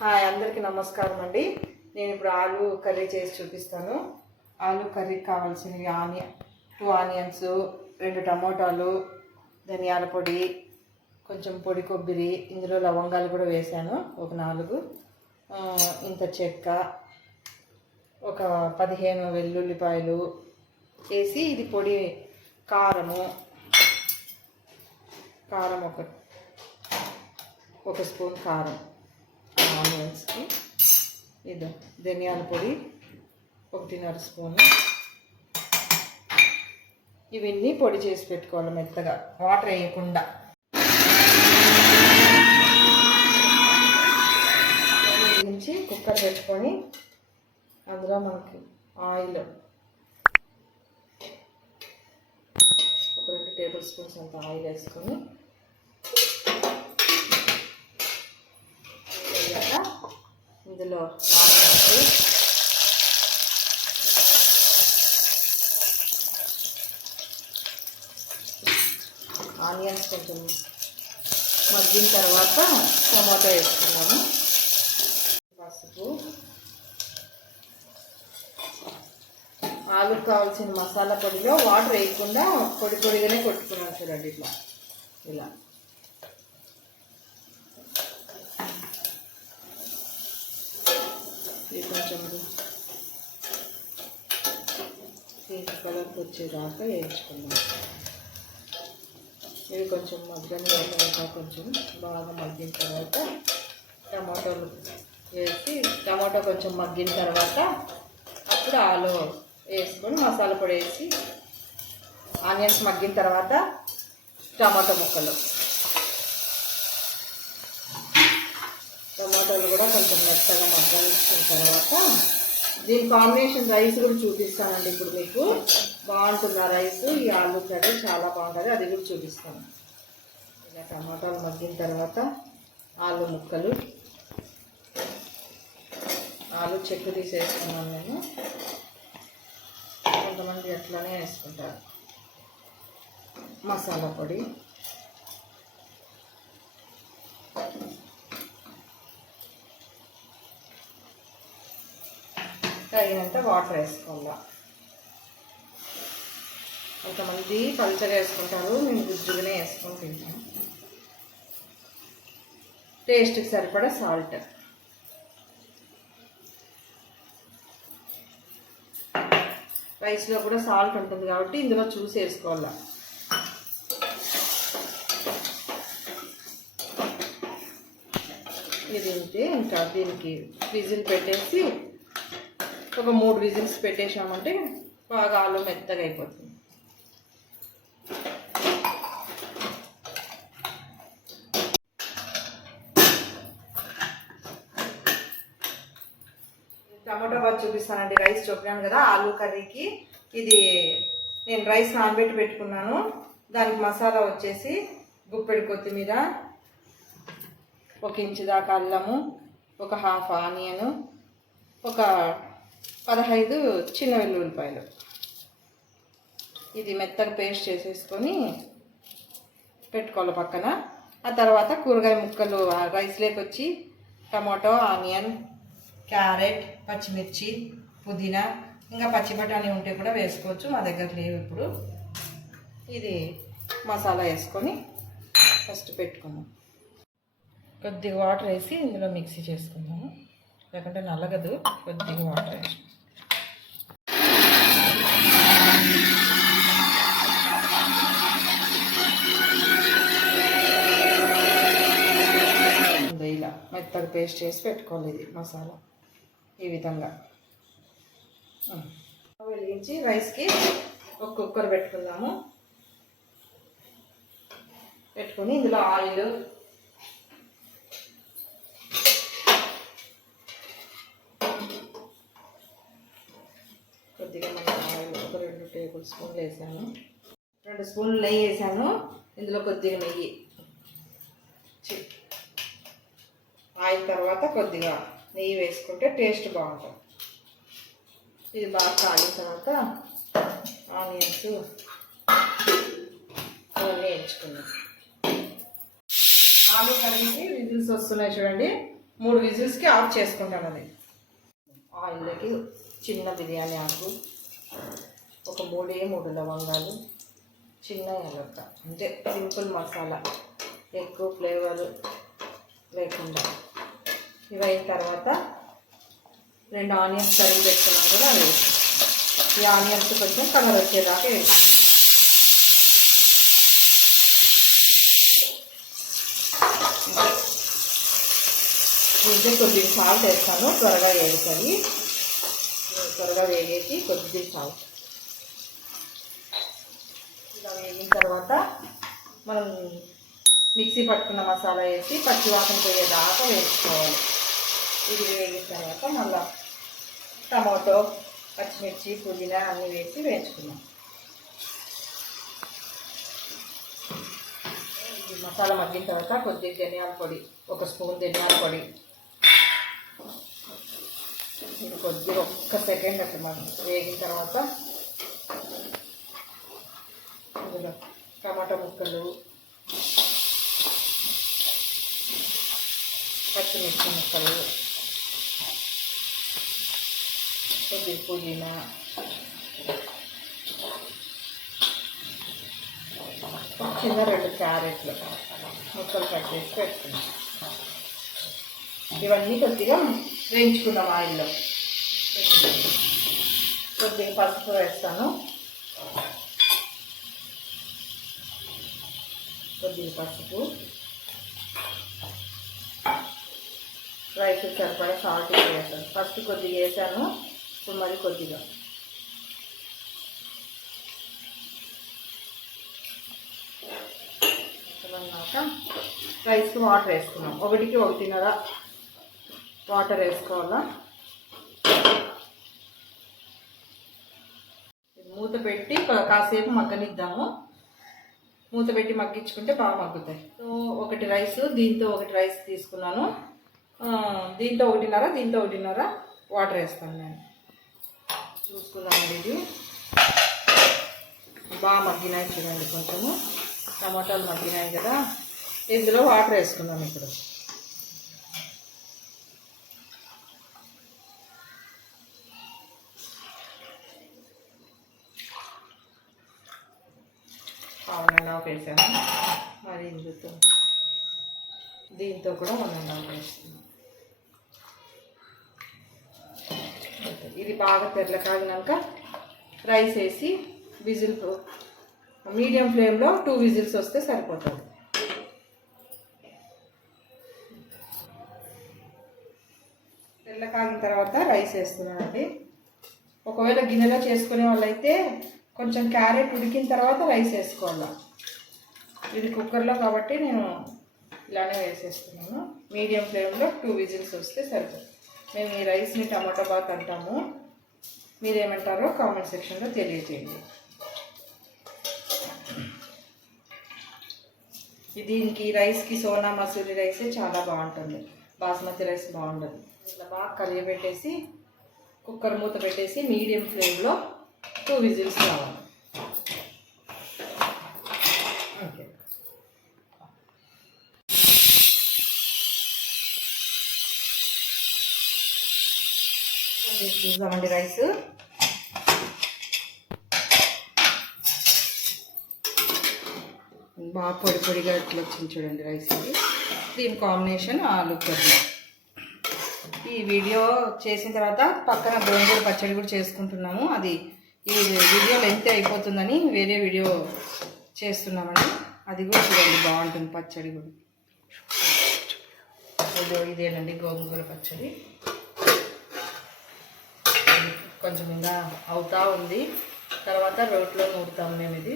Hi, అందరికీ నమస్కారం అండి. నేను ఇప్పుడు ఆలు కర్రీ చేసి చూపిస్తాను. ఆలు కర్రీకి కావాల్సినవి 2 ఆనియన్స్, 2 టమోటాలు, ధనియాల పొడి, కొంచెం పొడి కొబ్బరి, ఇందులో లవంగాలు కూడా వేసాను, ఒక 4, ఇంత చెక్క, ఒక 15 వెల్లుల్లిపాయలు వేసి ఇది పొడి. కారం ఒక స్పూన్ కారం ఆనియన్స్కి. ఇది ధనియాల పొడి 1.5 స్పూను. ఇవన్నీ పొడి చేసి పెట్టుకోవాలి మెత్తగా, వాటర్ వేయకుండా. నుంచి కుక్కర్ పెట్టుకొని అందులో మనకి ఆయిల్ 2 టేబుల్ స్పూన్స్ అంత ఆయిల్ వేసుకొని ఇందులో ఆనియన్స్ కొంచెం మగ్గిన తర్వాత టమాటో వేసుకున్నాము. పసుపు, ఆలుకు కావాల్సిన మసాలా పొడిలో వాటర్ వేయకుండా పొడిగానే కొట్టుకున్నాను చూడండి, ఇలా ఇది కొంచెం పింక్ కలర్కి వచ్చేదాకా వేయించుకున్నాం. ఇవి కొంచెం కొంచెం బాగా మగ్గిన తర్వాత టమాటోలు వేసి, టమాటో కొంచెం మగ్గిన తర్వాత అప్పుడు ఆలు వేసుకొని మసాలా పొడి వేసి, ఆనియన్స్ మగ్గిన తర్వాత టమాటో ముక్కలు, టమాటాలు కూడా కొంచెం మెత్తగా మగ్గనిచ్చిన తర్వాత దీని కాంబినేషన్ రైస్ కూడా చూపిస్తానండి. ఇప్పుడు మీకు బాగుంటుంది ఆ రైస్, ఈ ఆలు కర్రీ చాలా బాగుంటుంది, అది కూడా చూపిస్తాను. ఇలా టమాటాలు మగ్గిన తర్వాత ఆలు ముక్కలు, ఆలు చెక్కు తీసేసుకున్నాను నేను, కొంతమంది అట్లానే వేసుకుంటారు. మసాలా పొడి, తగినంత వాటర్ వేసుకోవాలి. కొంతమంది పలుచగా వేసుకుంటారు, నేను గుజ్జుగానే వేసుకొని తింటాను. టేస్ట్కి సరిపడా సాల్ట్, రైస్లో కూడా సాల్ట్ ఉంటుంది కాబట్టి ఇందులో చూసి వేసుకోవాలి. ఇది ఉంటే ఇంకా దీనికి విజిల్ పెట్టేసి ఒక 3 విజిల్స్ పెట్టేసామంటే బాగా ఆలు మెత్తగా అయిపోతుంది. టమాటో బాగా చూపిస్తానండి. రైస్ చెప్పాను కదా ఆలు కర్రీకి, ఇది నేను రైస్ నానబెట్టి పెట్టుకున్నాను. దానికి మసాలా వచ్చేసి గుప్పెడు కొత్తిమీర, 1 ఇంచు దాకా అల్లము, ఒక హాఫ్ ఆనియను, ఒక 15 చిన్న వెల్లుల్లిపాయలు. ఇది మెత్తగా పేస్ట్ చేసేసుకొని పెట్టుకోవాలి పక్కన. ఆ తర్వాత కూరగాయ ముక్కలు రైస్లోకి వచ్చి టమాటో, ఆనియన్, క్యారెట్, పచ్చిమిర్చి, పుదీనా, ఇంకా పచ్చి బఠానీ ఉంటే కూడా వేసుకోవచ్చు, మా దగ్గర లేవు ఇప్పుడు. ఇది మసాలా వేసుకొని ఫస్ట్ పెట్టుకున్నాం. కొద్దిగా వాటర్ వేసి ఇందులో మిక్సీ చేసుకుందాము, లేకుంటే నల్లగదు. కొద్దిగా వాటర్ వేసి ఇలా మెత్తగా పేస్ట్ చేసి పెట్టుకోవాలి. ఇది మసాలా ఈ విధంగా వెలిగించి రైస్కి ఒక కుక్కర్ పెట్టుకుందాము. పెట్టుకొని ఇందులో ఆయిల్, కొద్దిగా ఆయిల్ ఒక 2 టేబుల్ స్పూన్లు వేసాను, 2 స్పూన్లు నెయ్యి వేసాను. ఇందులో కొద్దిగా నెయ్యి, ఆయిల్ తర్వాత కొద్దిగా నెయ్యి వేసుకుంటే టేస్ట్ బాగుంటుంది. ఇది బాగా కాగిన తర్వాత ఆనియన్స్ అవన్నీ వేయించుకున్నాం. ఆలు కర్రీకి విజిల్స్ వస్తున్నాయి చూడండి. 3 విజిల్స్కి ఆఫ్ చేసుకుంటాను. అది ఆయిల్లోకి చిన్న బిర్యానీ ఆకు, ఒక 3 లవంగాలు, చిన్న యాలక్క, అంటే సింపుల్ మసాలా, ఎక్కువ ఫ్లేవర్ లేకుండా. ఇవి అయిన తర్వాత 2 ఆనియన్స్ తరిగి పెట్టుకున్నాం కూడా అవి వేసి, ఈ ఆనియన్స్ కొంచెం కలర్ వచ్చేదాకా వేసుకున్నాం. దీంట్లో కొద్దిగా సాల్ట్ వేస్తాను, త్వరగా వేగుతుంది. త్వరగా వేగేసి కొద్దిగా సాల్ట్. ఇలా వేగిన తర్వాత మనం మిక్సీ పట్టుకున్న మసాలా వేసి పచ్చి వాసన పోయేదాకా వేసుకోవాలి. ఇది వేగిన తర్వాత మళ్ళీ టమాటో, పచ్చిమిర్చి, పుదీనా అన్నీ వేసి వేయించుకున్నాం. ఈ మసాలా మగ్గిన తర్వాత కొద్దిగా ధనియాల పొడి, 1 స్పూన్ ధనియాల పొడి, ఇది కొద్దిగా 1 సెకండ్ అట్లా మనం వేగిన తర్వాత ఇందులో టమాటా ముక్కలు, పచ్చిమిర్చి ముక్కలు, కొద్దిగా పుదీనా, చిన్న 2 క్యారెట్లు ముక్కలు కట్ చేసి పెట్టుకున్నాం. ఇవన్నీ కొద్దిగా వేయించుకున్నాం ఆయిల్లో. కొద్దిగా పసుపు వేస్తాను, కొద్దిగా పసుపు, రైస్ సరిపడా సాల్ట్ వేస్తాను. ఫస్ట్ కొద్దిగా వేసాను, ఇప్పుడు మరి కొద్దిగా. అన్నాక రైస్కి వాటర్ వేసుకున్నాం. 1కి 1.5 వాటర్ వేసుకోవాలా. మూత పెట్టి కాసేపు మగ్గనిద్దాము. మూత పెట్టి మగ్గించుకుంటే బాగా మగ్గుతాయి. సో 1 రైస్, దీంతో 1 రైస్ తీసుకున్నాను. దీంతో 1.5, దీంతో 1.5 వాటర్ వేస్తాను నేను. చూసుకున్నామండి, ఇది బాగా మగ్గినాయి చూడండి. కొంచెము టమాటాలు మగ్గినాయి కదా, ఇందులో వాటర్ వేసుకున్నాను ఇప్పుడు. ½ వేసాను. మరి ఇందుతో దీంతో కూడా 1½ వేస్తున్నాను. ఇది బాగా తెరల కాగినాక రైస్ వేసి విజిల్, మీడియం ఫ్లేమ్లో 2 విజిల్స్ వస్తే సరిపోతుంది. తెల్ల కాగిన తర్వాత రైస్ వేస్తున్నానండి. ఒకవేళ గిన్నెలో చేసుకునే వాళ్ళైతే కొంచెం క్యారెట్ ఉడికిన తర్వాత రైస్ వేసుకోవాలి. ఇది కుక్కర్లో కాబట్టి నేను ఇలానే వేసేస్తున్నాను. మీడియం ఫ్లేమ్లో 2 విజిల్స్ వస్తే సరిపోతుంది. మేము ఈ రైస్ని టమాటా బాత్ అంటాము. మీరేమంటారో కామెంట్ సెక్షన్లో తెలియజేయండి. దీనికి రైస్కి సోనా మసూరి రైసే చాలా బాగుంటుంది, బాస్మతి రైస్ బాగుండదు. ఇట్లా బాగా కలియబెట్టేసి కుక్కర్ మూత పెట్టేసి మీడియం ఫ్లేమ్లో 2 విజిల్స్ రావాలి. ఓకే, చూద్దామండి. రైస్ బాగా పొడి పొడిగా ఇట్లా వచ్చింది చూడండి రైస్. దీని కాంబినేషన్ ఆలు కర్రీ. ఈ వీడియో చేసిన తర్వాత పక్కన గోంగూర పచ్చడి కూడా చేసుకుంటున్నాము. అది ఈ వీడియో లెంత్ అయిపోతుందని వేరే వీడియో చేస్తున్నామండి. అది కూడా చూడండి, బాగుంటుంది పచ్చడి కూడా. ఇదేనండి గోంగూర పచ్చడి. కొంచెం ఇంకా అవుతా ఉంది, తర్వాత రోట్లో నూరుతాము మేము. ఇది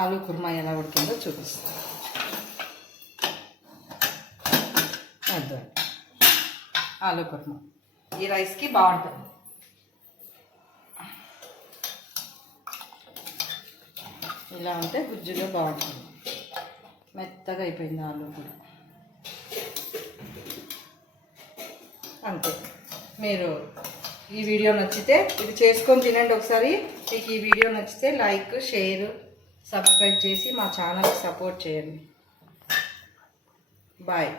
ఆలు కుర్మా ఎలా ఉడికిందో చూపిస్తాను. అదే ఆలు కుర్మా ఈ రైస్కి బాగుంటుంది. ఇలా ఉంటే గుజ్జుగా బాగుంటుంది. మెత్తగా అయిపోయింది ఆలు కూడా. అంతే, మీరు ఈ వీడియో నచ్చితే ఇది చేసుకొని తినండి ఒకసారి. మీకు ఈ వీడియో నచ్చితే లైక్, షేర్, సబ్స్క్రైబ్ చేసి మా ఛానల్కి సపోర్ట్ చేయండి. బాయ్.